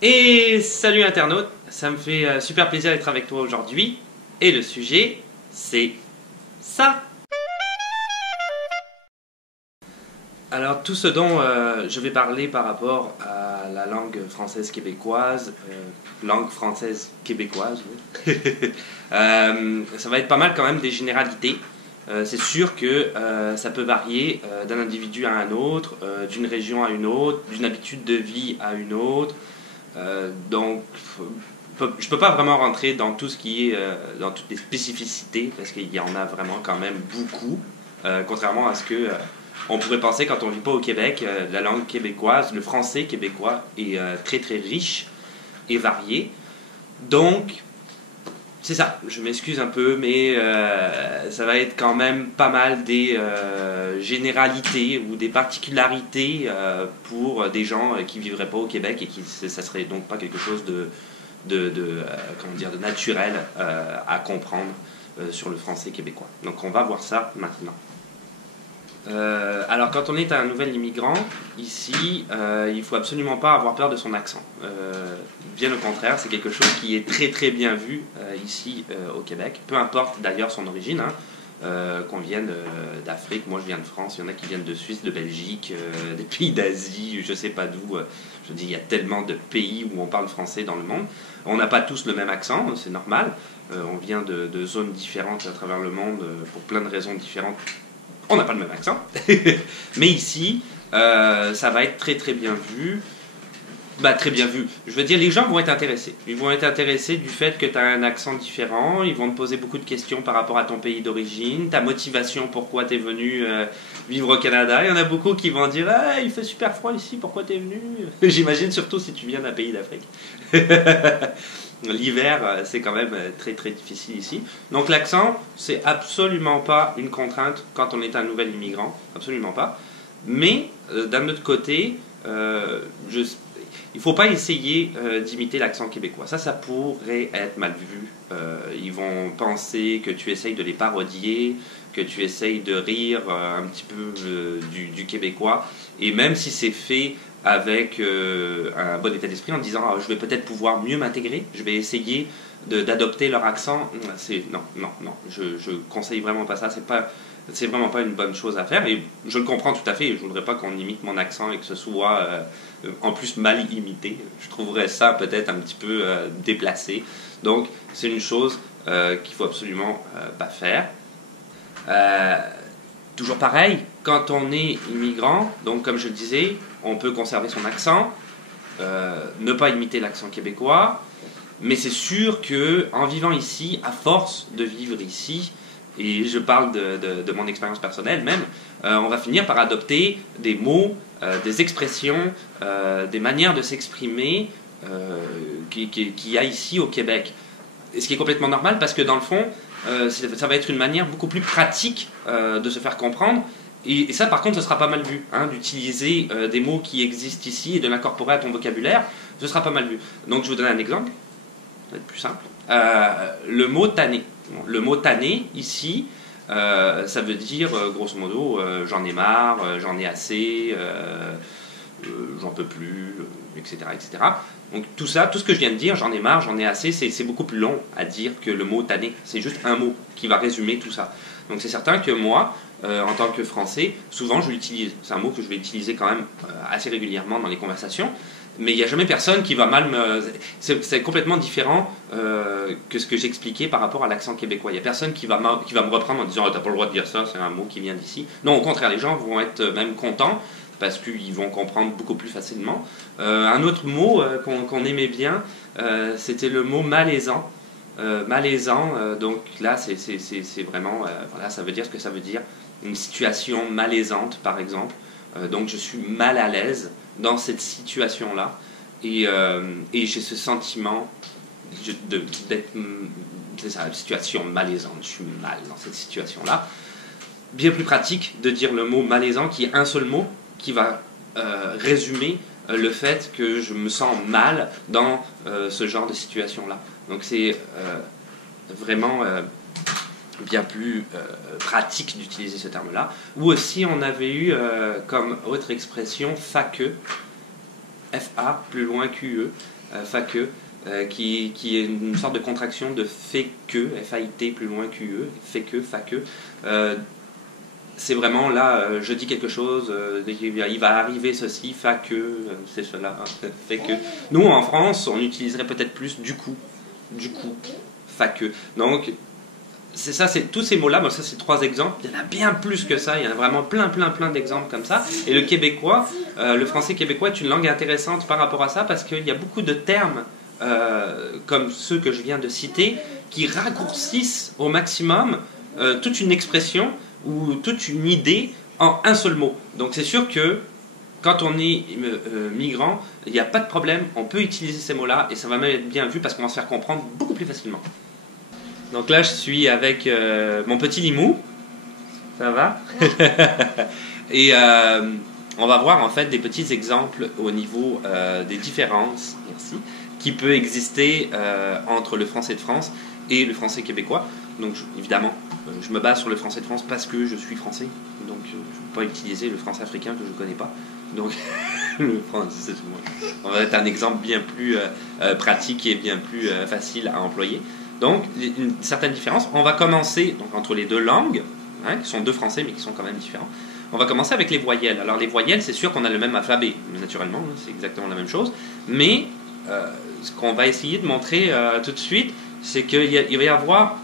Et salut internaute, ça me fait super plaisir d'être avec toi aujourd'hui. Et le sujet, c'est ça. Alors tout ce dont je vais parler par rapport à la langue française québécoise, langue française québécoise, oui. Ça va être pas mal quand même des généralités. C'est sûr que ça peut varier d'un individu à un autre, d'une région à une autre, d'une habitude de vie à une autre. Donc, je peux pas vraiment rentrer dans tout ce qui est dans toutes les spécificités parce qu'il y en a vraiment quand même beaucoup, contrairement à ce que on pourrait penser quand on vit pas au Québec. La langue québécoise, le français québécois est très très riche et varié. Donc, c'est ça. Je m'excuse un peu, mais ça va être quand même pas mal des généralités ou des particularités pour des gens qui vivraient pas au Québec et qui ça serait donc pas quelque chose comment dire, de naturel à comprendre sur le français québécois. Donc on va voir ça maintenant. Alors quand on est un nouvel immigrant, ici, il faut absolument pas avoir peur de son accent. Bien au contraire, c'est quelque chose qui est très très bien vu ici au Québec, peu importe d'ailleurs son origine, qu'on vienne d'Afrique, moi je viens de France, il y en a qui viennent de Suisse, de Belgique, des pays d'Asie, je sais pas d'où. Je dis, il y a tellement de pays où on parle français dans le monde. On n'a pas tous le même accent, c'est normal. On vient de zones différentes à travers le monde pour plein de raisons différentes. On n'a pas le même accent. Mais ici, ça va être très très bien vu. Bah, très bien vu. Je veux dire, les gens vont être intéressés. Ils vont être intéressés du fait que tu as un accent différent. Ils vont te poser beaucoup de questions par rapport à ton pays d'origine, ta motivation, pourquoi tu es venu vivre au Canada. Il y en a beaucoup qui vont dire ah, il fait super froid ici, pourquoi tu es venu. J'imagine surtout si tu viens d'un pays d'Afrique. L'hiver, c'est quand même très très difficile ici. Donc l'accent, c'est absolument pas une contrainte quand on est un nouvel immigrant. Absolument pas. Mais d'un autre côté, il ne faut pas essayer d'imiter l'accent québécois. Ça pourrait être mal vu. Ils vont penser que tu essayes de les parodier, que tu essayes de rire un petit peu du québécois. Et même si c'est fait avec un bon état d'esprit en disant je vais peut-être pouvoir mieux m'intégrer, je vais essayer d'adopter leur accent, non, je conseille vraiment pas ça. C'est vraiment pas une bonne chose à faire et je le comprends tout à fait. Je voudrais pas qu'on imite mon accent et que ce soit en plus mal imité. Je trouverais ça peut-être un petit peu déplacé. Donc c'est une chose qu'il faut absolument pas faire. Toujours pareil, quand on est immigrant, donc comme je le disais, on peut conserver son accent, ne pas imiter l'accent québécois, mais c'est sûr qu'en vivant ici, à force de vivre ici, et je parle de mon expérience personnelle même, on va finir par adopter des mots, des expressions, des manières de s'exprimer qu'il y a ici au Québec. Et ce qui est complètement normal parce que dans le fond, ça va être une manière beaucoup plus pratique de se faire comprendre. Et ça, par contre, ce sera pas mal vu, d'utiliser des mots qui existent ici et de l'incorporer à ton vocabulaire. Ce sera pas mal vu. Donc, je vous donne un exemple. Ça va être plus simple. Le mot tanné. Le mot tanné, ici, ça veut dire, grosso modo, j'en ai marre, j'en ai assez, j'en peux plus, etc., etc. Donc tout ça, tout ce que je viens de dire, j'en ai marre, j'en ai assez, c'est beaucoup plus long à dire que le mot tanné. C'est juste un mot qui va résumer tout ça. Donc c'est certain que moi, en tant que Français, souvent je l'utilise. C'est un mot que je vais utiliser quand même assez régulièrement dans les conversations. Mais il n'y a jamais personne qui va mal me... C'est complètement différent que ce que j'expliquais par rapport à l'accent québécois. Il n'y a personne qui va me reprendre en disant oh, « t'as pas le droit de dire ça, c'est un mot qui vient d'ici ». Non, au contraire, les gens vont être même contents parce qu'ils vont comprendre beaucoup plus facilement. Un autre mot qu'on aimait bien, c'était le mot malaisant. Malaisant, donc là, c'est vraiment... voilà, ça veut dire ce que ça veut dire. Une situation malaisante, par exemple. Donc je suis mal à l'aise dans cette situation-là. Et j'ai ce sentiment d'être... C'est ça, une situation malaisante. Je suis mal dans cette situation-là. Bien plus pratique de dire le mot malaisant, qui est un seul mot, qui va résumer le fait que je me sens mal dans ce genre de situation-là. Donc c'est vraiment bien plus pratique d'utiliser ce terme-là. Ou aussi on avait eu comme autre expression faqueux, F-A, plus loin Q-E, FAQE, qui est une sorte de contraction de fait que, F-A-I-T plus loin Q-E, fait que, FAQE. C'est vraiment là, je dis quelque chose, il va arriver ceci, FAQE, c'est cela, fait que. Nous en France, on utiliserait peut-être plus du coup, FAQE. Donc, c'est ça, c'est tous ces mots-là, ça c'est 3 exemples, il y en a bien plus que ça, il y en a vraiment plein d'exemples comme ça. Et le québécois, le français québécois est une langue intéressante par rapport à ça, parce qu'il y a beaucoup de termes, comme ceux que je viens de citer, qui raccourcissent au maximum toute une expression ou toute une idée en un seul mot. Donc c'est sûr que quand on est migrant, il n'y a pas de problème, on peut utiliser ces mots-là et ça va même être bien vu parce qu'on va se faire comprendre beaucoup plus facilement. Donc là, je suis avec mon petit Limou. Ça va? Et on va voir en fait des petits exemples au niveau des différences, merci, qui peut exister entre le français de France et le français québécooi. Donc évidemment, je me base sur le français de France parce que je suis français. Donc je ne peux pas utiliser le français africain que je ne connais pas. Donc le français, on va être un exemple bien plus pratique et bien plus facile à employer. Donc, une certaine différence. On va commencer donc, entre les deux langues, qui sont deux français, mais qui sont quand même différents. On va commencer avec les voyelles. Alors, les voyelles, c'est sûr qu'on a le même alphabet, naturellement, c'est exactement la même chose. Mais, ce qu'on va essayer de montrer tout de suite, c'est qu'il va y avoir...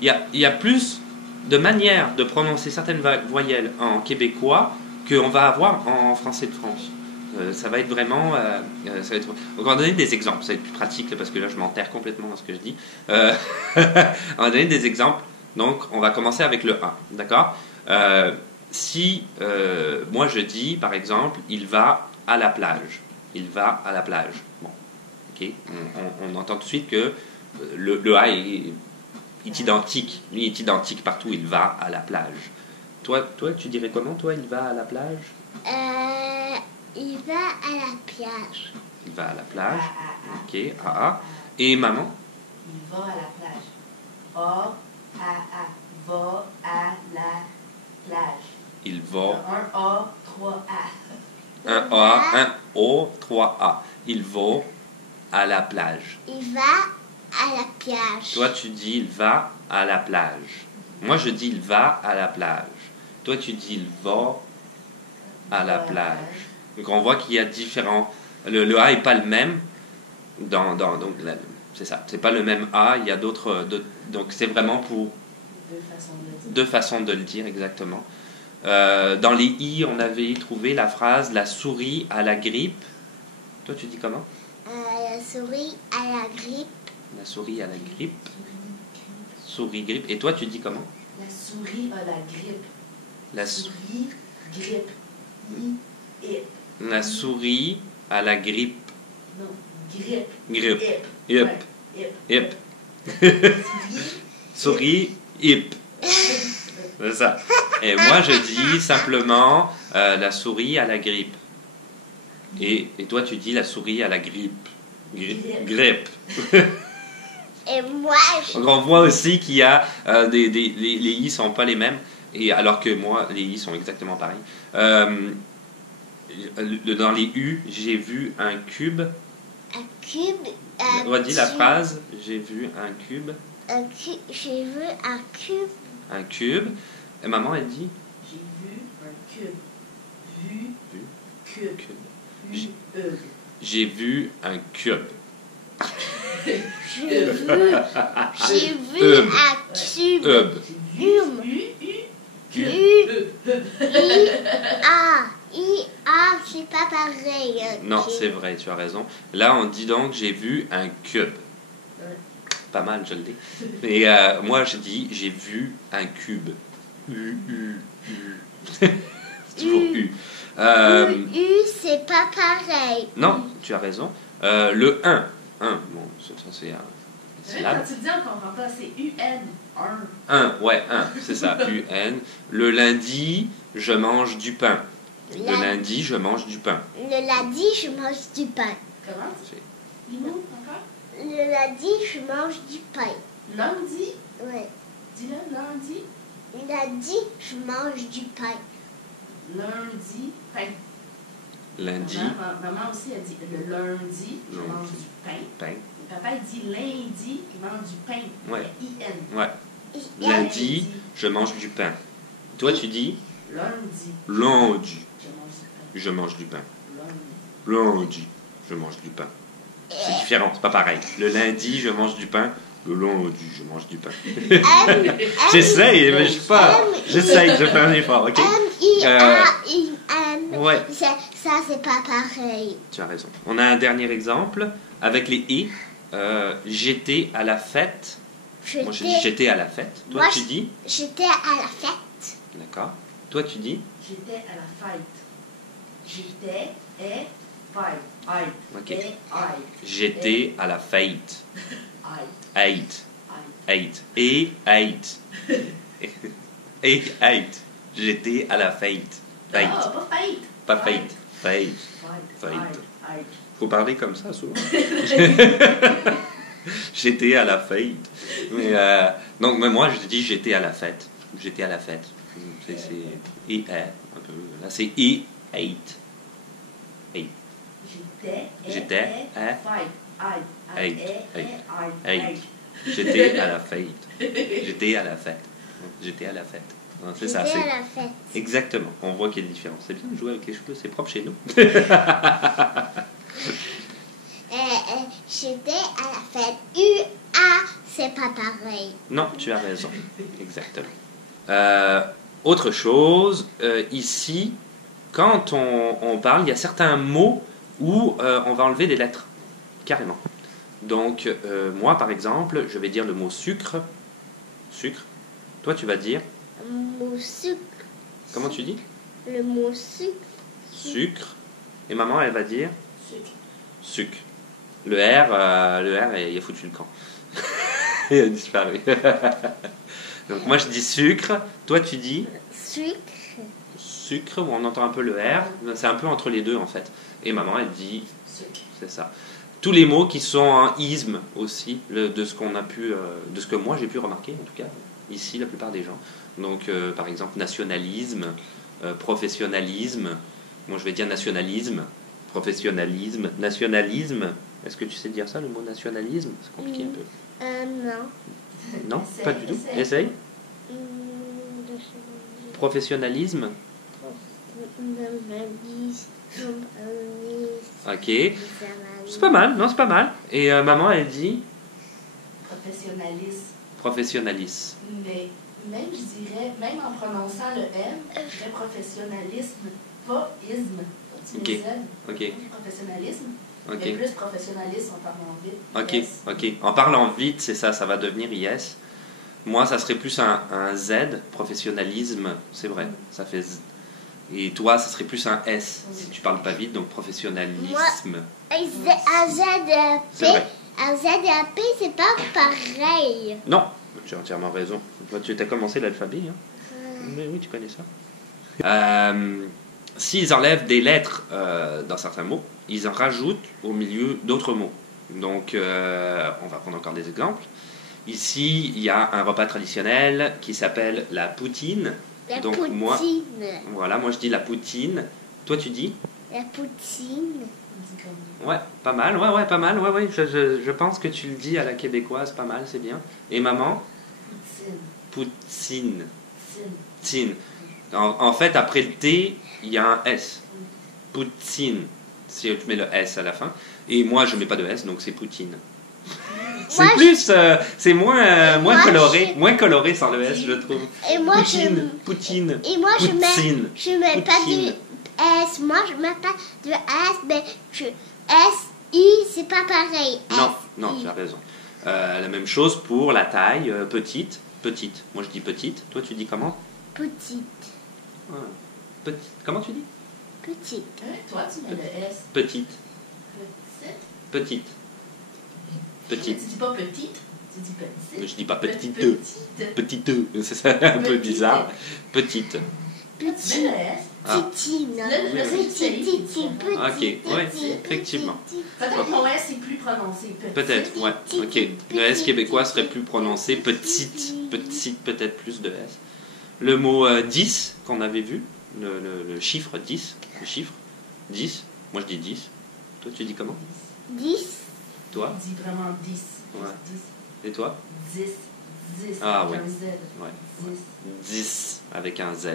Il y a plus de manières de prononcer certaines voyelles en québécois qu'on va avoir en français de France. Ça va être vraiment... Donc on va donner des exemples, ça va être plus pratique, parce que là je m'enterre complètement dans ce que je dis. On va donner des exemples. Donc on va commencer avec le A, d'accord? Si moi je dis, par exemple, il va à la plage. Il va à la plage. Bon, ok. On entend tout de suite que le A est identique. Lui est identique partout, il va à la plage. Toi, tu dirais comment, toi, il va à la plage? Il va à la plage. Il va à la plage. Ok, A. Et maman? Il va à la plage. A. Va à la plage. Il va. Un A, 3 A. Un A, un O, 3 A. Il va à la plage. Il va à la plage. Toi, tu dis il va à la plage. Moi, je dis il va à la plage. Toi, tu dis il va à la plage. Donc, on voit qu'il y a différents... Le A n'est pas le même. Donc, c'est ça. C'est pas le même A. Il y a d'autres... Donc, c'est vraiment pour... Deux façons de le dire, exactement. Dans les I, on avait trouvé la phrase « La souris à la grippe ». Toi, tu dis comment? La souris à la grippe. La souris à la grippe. Souris, grippe. Et toi, tu dis comment? La souris a la grippe. La souris, grippe. La souris à la grippe. Non, grippe. Grippe. Hip. Hip. Souris, hip. C'est ça. Et moi, je dis simplement la souris à la grippe. Et toi, tu dis la souris à la grippe. Grippe. Et moi, Donc, on voit aussi qu'il y a les I ne sont pas les mêmes. Et alors que moi, les I sont exactement pareils. Dans les U, j'ai vu un cube. Un cube. Redis la phrase. J'ai vu un cube. J'ai vu un cube. Un cube. Et maman, elle dit? J'ai vu un cube. Cube. J'ai vu un cube. J'ai vu un cube. I-A, c'est pas pareil. Non, c'est vrai, tu as raison. Là, on dit donc, j'ai vu un cube. Pas mal, je le dis. Et moi, je dis, j'ai vu un cube. C'est toujours U. C'est pas pareil. Non, tu as raison. Le 1. Bon, ça c'est quand tu dis on comprend pas, c'est UN. 1, ouais, 1, c'est ça, UN. Le lundi, je mange du pain. Le lundi, je mange du pain. Le lundi, je mange du pain. Comment? Encore? Le lundi, je mange du pain. Lundi? Ouais. Dis-le, lundi. Lundi, je mange du pain. Lundi, pain. Lundi. Maman aussi, elle dit le lundi, je mange du pain. Pain. Et papa, il dit lundi, il mange du pain. Ouais. I-N. Ouais. Lundi, je mange du pain. Toi, tu dis Lundi. lundi, Je mange du pain. je mange du pain. Lundi. Lundi, je mange du pain. C'est différent, c'est pas pareil. Le lundi, je mange du pain. Le lundi, je mange du pain. J'essaye, mais je sais pas. J'essaye, je fais un effort, ok? M-I-A-I-N. Ouais. Ça, c'est pas pareil. Tu as raison. On a un dernier exemple avec les et. J'étais à la fête. Moi, je dis j'étais à la fête. Toi, Moi, tu dis J'étais à la fête. D'accord. Toi, tu dis J'étais à la fête. J'étais et fête. Ok. Et J'étais à la fête. Eight. Eight. Et eight. Et eight. J'étais à la fête. Fête. Ah, pas fête. Pas fête. Fête. Fête. Fête. Faut parler comme ça souvent. J'étais à la fête. Donc, mais moi, je dis j'étais à la fête. J'étais à la fête. C'est et un peu. Là, c'est et eight. Eight. J'étais à eight. Eight. J'étais à la fête. J'étais à la fête. J'étais à la fête. Non, c'est ça. J'étais C'est à la fête. exactement. On voit qu'il y a une différence. C'est bien de jouer avec les cheveux. C'est propre chez nous. J'étais à la fête. U-A, c'est pas pareil. Non, tu as raison. Exactement. Autre chose, ici, quand on parle, il y a certains mots où on va enlever des lettres. Carrément. Donc, moi, par exemple, je vais dire le mot sucre. Sucre. Toi, tu vas dire. Le mot sucre. Comment tu dis? Le mot sucre. Sucre. Et maman, elle va dire Sucre. sucre. Le R, il a foutu le camp. Il a disparu. Donc, moi, je dis sucre. Toi, tu dis Sucre. sucre, où on entend un peu le R. C'est un peu entre les deux, en fait. Et maman, elle dit Sucre. c'est ça. Tous les mots qui sont un isme aussi, de ce qu'on a pu, de ce que moi j'ai pu remarquer, en tout cas, ici, la plupart des gens. Donc, par exemple, nationalisme, professionnalisme. Moi, je vais dire nationalisme, professionnalisme, nationalisme. Est-ce que tu sais dire ça, le mot nationalisme? C'est compliqué un peu. Non. Non, Essaye, pas du tout. essaye. Essaye. Professionnalisme. Ok. C'est pas mal, non, c'est pas mal. Et maman, elle dit Professionnalisme. professionnalisme. Mais même, je dirais, même en prononçant le M, je dirais professionnalisme, pas isme. Tu Ok. mets Z. Ok. Professionnalisme. Mais Ok. plus professionnalisme en parlant vite. Ok, Yes. ok. En parlant vite, c'est ça, ça va devenir IS. Moi, ça serait plus un Z, professionnalisme, c'est vrai, ça fait Z. Et toi, ça serait plus un S, si tu parles pas vite, donc professionnalisme. Un Z C'est vrai. un Z et un P, c'est pas pareil. Non, tu as entièrement raison. Toi, tu as commencé l'alphabet, hein? Mais oui, tu connais ça. S'ils enlèvent des lettres dans certains mots, ils en rajoutent au milieu d'autres mots. Donc, on va prendre encore des exemples. Ici, il y a un repas traditionnel qui s'appelle la poutine. La Donc, poutine. moi je dis la poutine. Toi, tu dis? La poutine. On dit comme Ouais, pas mal, ouais, pas mal, ouais. Je pense que tu le dis à la québécoise, pas mal, c'est bien. Et maman? poutine. Poutine. Poutine. Tine. En fait, après le T, il y a un S. Poutine. Si tu mets le S à la fin. Et moi, je mets pas de S, donc c'est Poutine. C'est Moi, plus, c'est moins moi, moins coloré sans le S, je trouve. Et moi, Poutine. Et moi, Poutine. je mets pas Poutine. de S. Moi, je mets pas de S, mais S-I, c'est pas pareil. Non, S-I. non, tu as raison. La même chose pour la taille, petite. Petite. Moi, je dis petite. Toi, tu dis comment? Petite. Petite. Comment tu dis? Petite. Toi, tu mets le S. Petite. Petite. Petite. Petite. Tu dis pas petite, tu dis petite. Mais je dis pas petite. Petite. Petite. C'est ça, un peu Petite. bizarre. Petite. Tu mets Petite. le S. Ah. Petite. Petite. Ok, effectivement. Peut-être que mon S est plus prononcé. Petite. Peut-être, ouais. Ok. Le S québécois serait plus prononcé. Petite. Petite, peut-être plus de S. Le mot 10 qu'on avait vu, le chiffre 10, le chiffre 10, Moi, je dis 10. Toi, tu dis comment? 10. Toi? Dis vraiment 10. Ouais. 10. Et toi? 10. 10. Ah, avec oui. un Z. Ouais. 10. 10 avec un Z.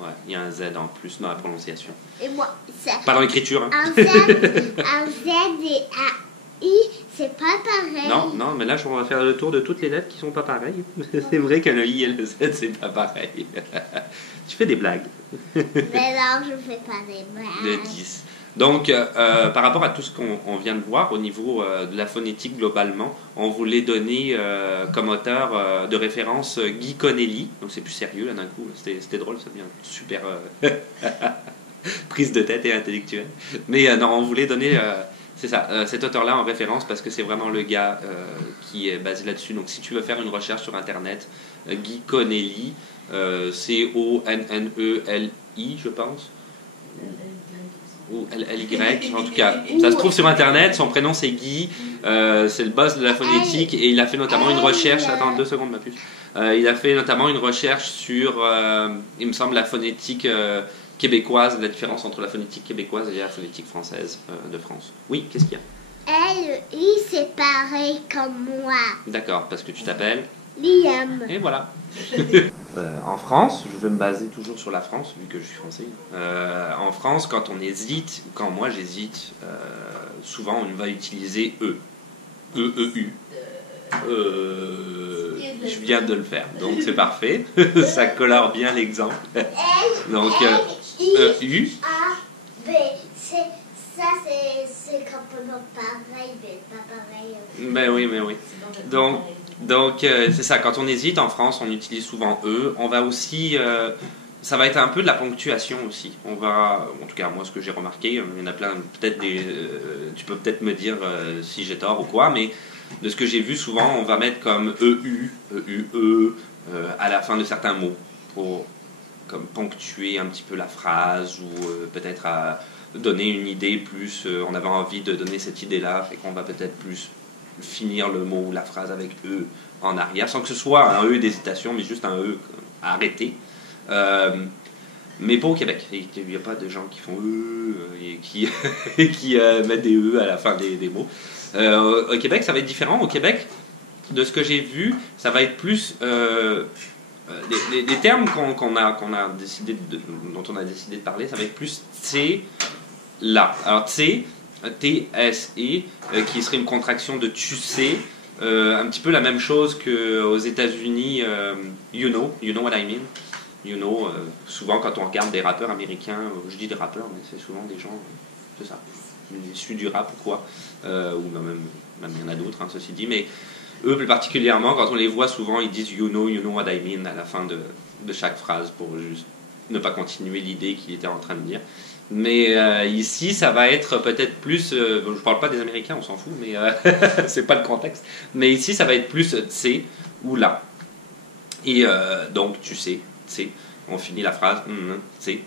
Ouais, il y a un Z en plus dans la prononciation. Et moi, c'est Pas dans l'écriture, hein. un Z et un I, c'est pas pareil. Non, non, mais là, on va faire le tour de toutes les lettres qui sont pas pareilles. C'est vrai que le I et le Z, c'est pas pareil. Tu fais des blagues. Mais non, je fais pas des De blagues. 10. Donc, par rapport à tout ce qu'on vient de voir au niveau de la phonétique globalement, on voulait donner comme auteur de référence Guy Connelly. Donc, c'est plus sérieux là d'un coup. C'était drôle, ça devient super prise de tête et intellectuelle. Mais non, on voulait donner c'est ça, cet auteur-là en référence parce que c'est vraiment le gars qui est basé là-dessus. Donc, si tu veux faire une recherche sur Internet, Guy Connelly, C-O-N-N-E-L-I, je pense. Ou L-Y, en tout cas, ça se trouve sur internet, son prénom c'est Guy, c'est le boss de la phonétique et il a fait notamment une recherche, attends 2 secondes ma puce, il a fait notamment une recherche sur, il me semble, la phonétique québécoise, la différence entre la phonétique québécoise et la phonétique française de France. Oui, qu'est-ce qu'il y a? L-I, c'est pareil comme moi. D'accord, parce que tu t'appelles Liam. et voilà. En France, je vais me baser toujours sur la France, vu que je suis français. En France, quand on hésite, quand moi j'hésite, souvent on va utiliser E. E-E-U. Je viens de le faire, donc c'est parfait. Ça colore bien l'exemple. Donc, E-U. A, B, C. Ça, c'est complètement pareil, mais pas pareil. Ben oui, mais oui. Donc c'est ça, quand on hésite en France, on utilise souvent E. On va aussi, ça va être un peu de la ponctuation aussi. On va, en tout cas moi ce que j'ai remarqué, il y en a plein, peut-être tu peux peut-être me dire si j'ai tort ou quoi, mais de ce que j'ai vu souvent, on va mettre comme EU, E-U-E à la fin de certains mots pour comme ponctuer un petit peu la phrase ou peut-être à donner une idée plus, on avait envie de donner cette idée-là, fait qu'on va peut-être plus finir le mot ou la phrase avec E en arrière, sans que ce soit un E d'hésitation, mais juste un E arrêté. Mais pas au Québec. Il n'y a pas de gens qui font E et qui mettent des E à la fin des mots. Au Québec, ça va être différent. Au Québec, de ce que j'ai vu, ça va être plus... les termes dont on a décidé de parler, ça va être plus T, là. Alors T, T-S-E, qui serait une contraction de tu sais, un petit peu la même chose qu'aux États-Unis, you know what I mean. You know, souvent quand on regarde des rappeurs américains, je dis des rappeurs, mais c'est souvent des gens, c'est ça, issus du rap ou quoi, ou même il y en a d'autres, hein, ceci dit, mais eux plus particulièrement, quand on les voit souvent, ils disent you know what I mean à la fin de chaque phrase pour juste ne pas continuer l'idée qu'il était en train de dire. Mais ici, ça va être peut-être plus, je parle pas des Américains, on s'en fout, mais c'est pas le contexte. Mais ici, ça va être plus c'est ou là. Et donc, tu sais, on finit la phrase, c'est,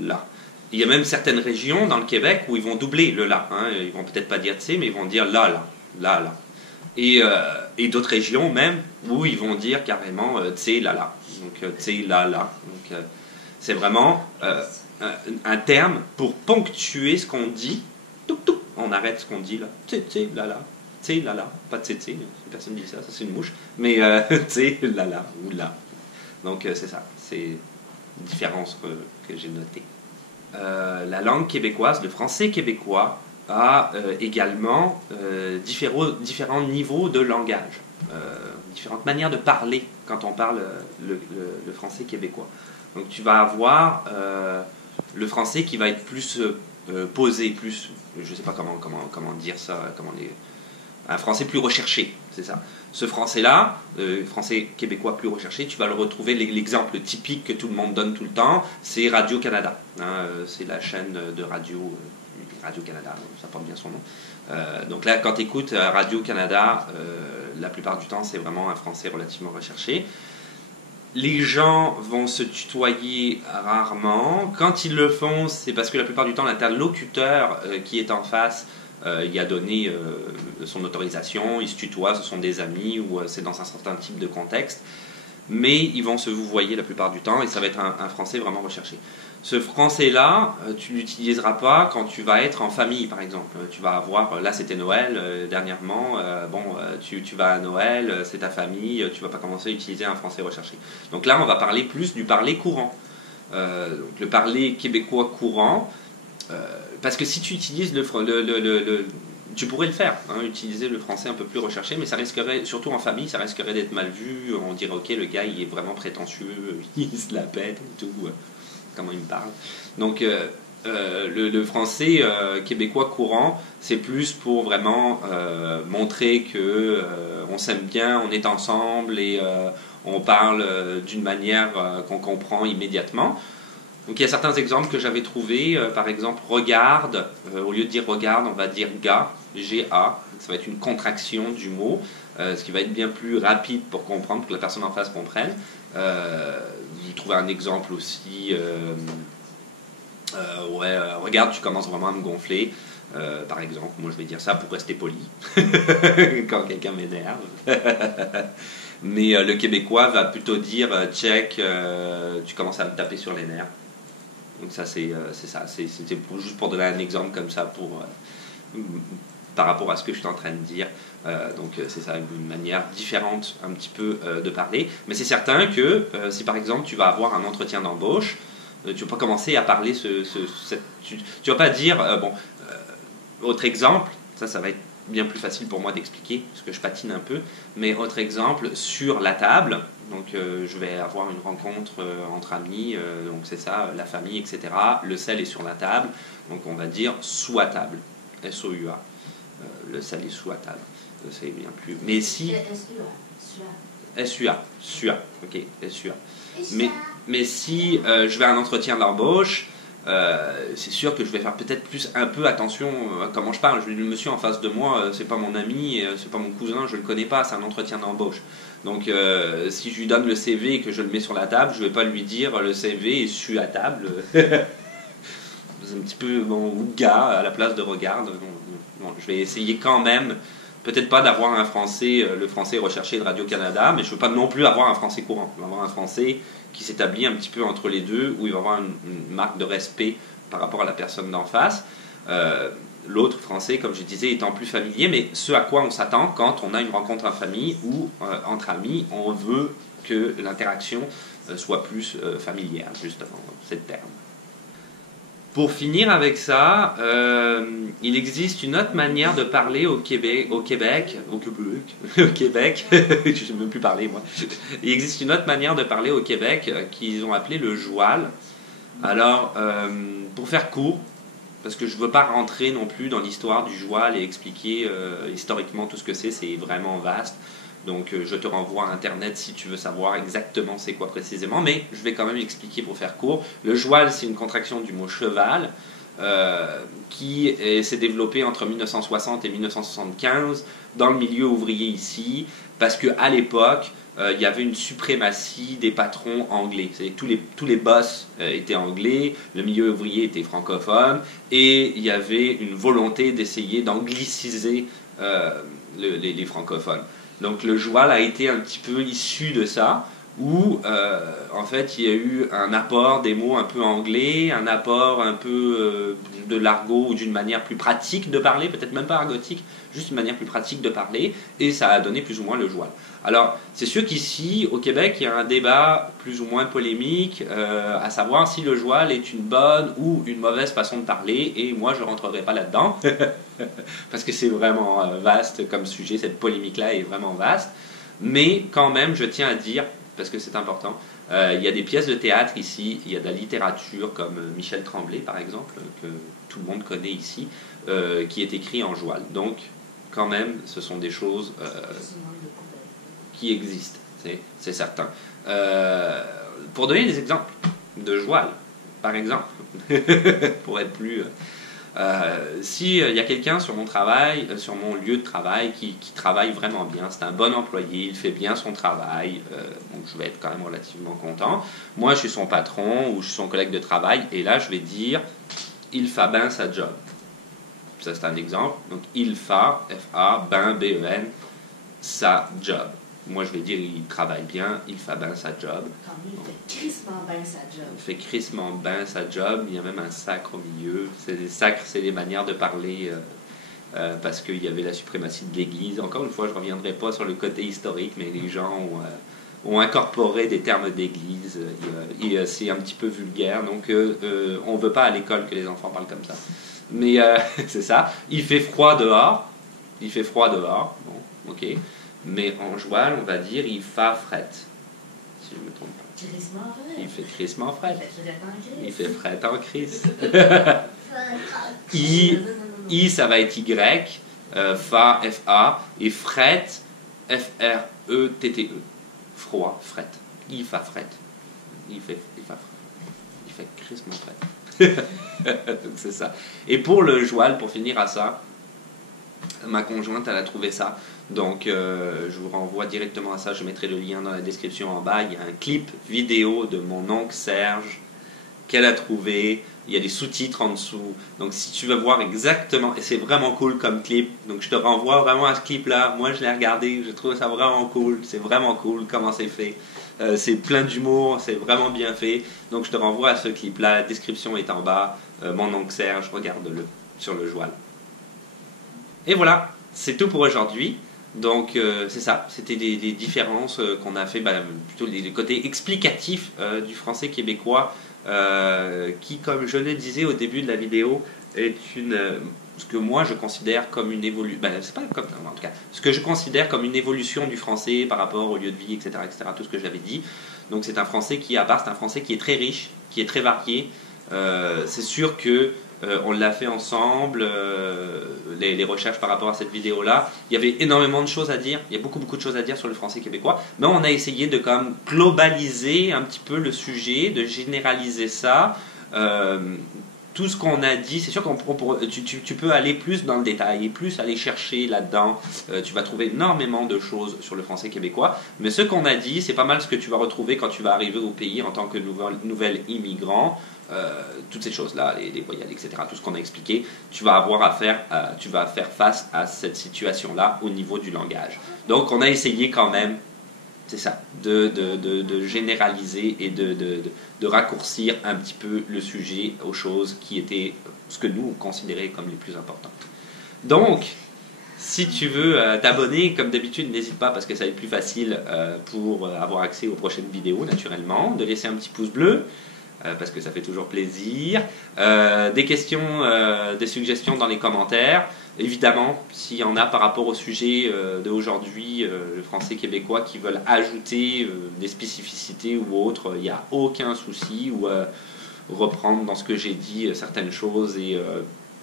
là. Il y a même certaines régions dans le Québec où ils vont doubler le là. Hein. Ils vont peut-être pas dire c'est, mais ils vont dire là. Et d'autres régions même où ils vont dire carrément t'sais là. Donc t'sais là. Donc c'est vraiment un terme pour ponctuer ce qu'on dit. On arrête ce qu'on dit là. T'sais là. Pas t'sais. Personne ne dit ça, ça c'est une mouche. Mais t'sais là ou là. Donc c'est ça. C'est une différence que j'ai notée. La langue québécoise, le français québécois, a également différents niveaux de langage, différentes manières de parler quand on parle le français québécois. Donc tu vas avoir le français qui va être plus posé, plus, je ne sais pas comment dire ça, un français plus recherché, c'est ça. Ce français-là, français québécois plus recherché, tu vas le retrouver, l'exemple typique que tout le monde donne tout le temps, c'est Radio-Canada. Hein, c'est la chaîne de Radio-Canada, ça porte bien son nom. Donc là, quand tu écoutes Radio-Canada, la plupart du temps, c'est vraiment un français relativement recherché. Les gens vont se tutoyer rarement. Quand ils le font, c'est parce que la plupart du temps, l'interlocuteur qui est en face, il a donné son autorisation, il se tutoie, ce sont des amis ou c'est dans un certain type de contexte. mais ils vont se vouvoyer la plupart du temps et ça va être un français vraiment recherché. Ce français-là, tu ne l'utiliseras pas quand tu vas être en famille, par exemple. Tu vas avoir, là c'était Noël dernièrement, tu vas à Noël, c'est ta famille, tu ne vas pas commencer à utiliser un français recherché. Donc là, on va parler plus du parler courant. Donc le parler québécois courant, parce que si tu utilises tu pourrais le faire, hein, utiliser le français un peu plus recherché, mais ça risquerait, surtout en famille, ça risquerait d'être mal vu. On dirait, ok, le gars, il est vraiment prétentieux, il se la pète et tout. Comment il me parle. Donc le français québécois courant, c'est plus pour vraiment montrer que on s'aime bien, on est ensemble et on parle d'une manière qu'on comprend immédiatement. Donc il y a certains exemples que j'avais trouvés, par exemple regarde, au lieu de dire regarde, on va dire ga, G-A, ça va être une contraction du mot, ce qui va être bien plus rapide pour comprendre, pour que la personne en face comprenne. Vous trouvez un exemple aussi, regarde, tu commences vraiment à me gonfler, par exemple, moi je vais dire ça pour rester poli, quand quelqu'un m'énerve. Mais le québécois va plutôt dire check, tu commences à me taper sur les nerfs. Donc ça c'était juste pour donner un exemple comme ça par rapport à ce que je suis en train de dire. Donc c'est ça, une manière différente un petit peu de parler. Mais c'est certain que si par exemple tu vas avoir un entretien d'embauche, tu ne vas pas commencer à parler tu vas pas dire autre exemple, ça va être bien plus facile pour moi d'expliquer parce que je patine un peu, mais autre exemple, sur la table, donc je vais avoir une rencontre entre amis, donc c'est ça, la famille, etc. Le sel est sur la table, donc on va dire sous la table, S-O-U-A. Le sel est sous la table, c'est bien plus. Mais si S-U-A, SUA, ok, SUA. Mais si je vais à un entretien d'embauche, c'est sûr que je vais faire peut-être plus un peu attention à comment je parle. Le monsieur en face de moi, c'est pas mon ami, c'est pas mon cousin, je le connais pas, c'est un entretien d'embauche. Donc si je lui donne le CV et que je le mets sur la table, je vais pas lui dire le CV est sur la table. C'est un petit peu ou gars à la place de regarde. Je vais essayer quand même, peut-être pas d'avoir un français, le français recherché de Radio-Canada, mais je veux pas non plus avoir un français courant. Je veux avoir un français qui s'établit un petit peu entre les deux, où il va y avoir une marque de respect par rapport à la personne d'en face. L'autre français, comme je disais, étant plus familier, mais ce à quoi on s'attend quand on a une rencontre en famille ou entre amis, on veut que l'interaction soit plus familière, justement, c'est le terme. Pour finir avec ça, il existe une autre manière de parler au Québec, je ne sais même plus parler moi. Il existe une autre manière de parler au Québec qu'ils ont appelé le joual. Alors, pour faire court, parce que je ne veux pas rentrer non plus dans l'histoire du joual et expliquer historiquement tout ce que c'est vraiment vaste. Donc je te renvoie à Internet si tu veux savoir exactement c'est quoi précisément, mais je vais quand même expliquer pour faire court. Le joual, c'est une contraction du mot cheval qui s'est développé entre 1960 et 1975 dans le milieu ouvrier ici, parce qu'à l'époque, il y avait une suprématie des patrons anglais. Tous les boss étaient anglais, le milieu ouvrier était francophone, et il y avait une volonté d'essayer d'angliciser les francophones. Donc le joual a été un petit peu issu de ça, où en fait il y a eu un apport des mots un peu anglais, un apport un peu de l'argot ou d'une manière plus pratique de parler, peut-être même pas argotique, juste une manière plus pratique de parler, et ça a donné plus ou moins le joual. Alors c'est sûr qu'ici au Québec il y a un débat plus ou moins polémique à savoir si le joual est une bonne ou une mauvaise façon de parler, et moi je ne rentrerai pas là-dedans parce que c'est vraiment vaste comme sujet, cette polémique-là est vraiment vaste, mais quand même je tiens à dire, parce que c'est important, il y a des pièces de théâtre ici, il y a de la littérature comme Michel Tremblay par exemple, que tout le monde connaît ici, qui est écrit en joual. Donc quand même ce sont des choses qui existent, c'est certain. Pour donner des exemples de joual, par exemple, pour être plus... si il y a quelqu'un sur mon travail, sur mon lieu de travail qui travaille vraiment bien, c'est un bon employé, il fait bien son travail, donc je vais être quand même relativement content. Moi je suis son patron ou je suis son collègue de travail, et là je vais dire il fait bien sa job. Ça c'est un exemple. Donc il fait, F-A, ben, B-E-N, sa job. Moi, je vais dire, il travaille bien, il fait bien sa job. Tant mieux, il fait crissement bien sa job. Il fait crissement bien sa job. Il y a même un sacre au milieu. Les sacres, c'est des manières de parler parce qu'il y avait la suprématie de l'Église. Encore une fois, je ne reviendrai pas sur le côté historique, mais les gens ont incorporé des termes d'église et c'est un petit peu vulgaire, donc on ne veut pas à l'école que les enfants parlent comme ça. Mais c'est ça. Il fait froid dehors. Bon, ok. Mais en joual, on va dire il fa fret. Si je ne me trompe pas. Crissement vrai. Il fait crissement fret. Il fait fret en crise. Il fait fret en crise. I, ça va être Y. Fa, F-A. Et fret, F-R-E-T-T-E. Froid, fret. Il fa fret. Il fait crissement fret. Donc c'est ça. Et pour le joual, pour finir à ça, ma conjointe, elle a trouvé ça. Donc je vous renvoie directement à ça. Je mettrai le lien dans la description en bas. Il y a un clip vidéo de mon oncle Serge qu'elle a trouvé. Il y a des sous-titres en dessous. Donc si tu veux voir exactement, et c'est vraiment cool comme clip, donc je te renvoie vraiment à ce clip-là. Moi je l'ai regardé, je trouve ça vraiment cool. C'est vraiment cool comment c'est fait. C'est plein d'humour, c'est vraiment bien fait. Donc je te renvoie à ce clip-là. La description est en bas. Mon oncle Serge, regarde-le sur le joual. Et voilà, c'est tout pour aujourd'hui. Donc c'est ça, c'était des différences qu'on a fait, plutôt les côtés explicatifs du français québécois. Qui, comme je le disais au début de la vidéo, est ce que moi je considère comme une évolution, c'est pas comme en tout cas, ce que je considère comme une évolution du français par rapport au lieu de vie, etc., tout ce que j'avais dit. Donc c'est un français qui est à part, c'est un français qui est très riche, qui est très varié. C'est sûr que on l'a fait ensemble, les recherches par rapport à cette vidéo-là. Il y avait énormément de choses à dire, il y a beaucoup de choses à dire sur le français québécois, mais on a essayé de quand même globaliser un petit peu le sujet, de généraliser ça. Tout ce qu'on a dit, c'est sûr que tu peux aller plus dans le détail et plus aller chercher là-dedans. Tu vas trouver énormément de choses sur le français québécois, mais ce qu'on a dit, c'est pas mal ce que tu vas retrouver quand tu vas arriver au pays en tant que nouvel immigrant. Toutes ces choses-là, les voyelles, etc., tout ce qu'on a expliqué, tu vas faire face à cette situation-là au niveau du langage. Donc on a essayé quand même, c'est ça, de généraliser et de raccourcir un petit peu le sujet aux choses qui étaient ce que nous on considérait comme les plus importantes. Donc, si tu veux t'abonner, comme d'habitude, n'hésite pas parce que ça va être plus facile pour avoir accès aux prochaines vidéos, naturellement, de laisser un petit pouce bleu. Parce que ça fait toujours plaisir. Des questions, des suggestions dans les commentaires. Évidemment, s'il y en a par rapport au sujet d'aujourd'hui, le français québécois, qui veulent ajouter des spécificités ou autres, il n'y a aucun souci. Ou reprendre dans ce que j'ai dit certaines choses et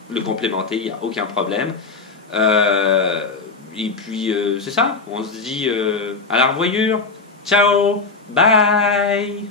le complémenter, il n'y a aucun problème. Et puis, c'est ça. On se dit à la revoyure. Ciao. Bye.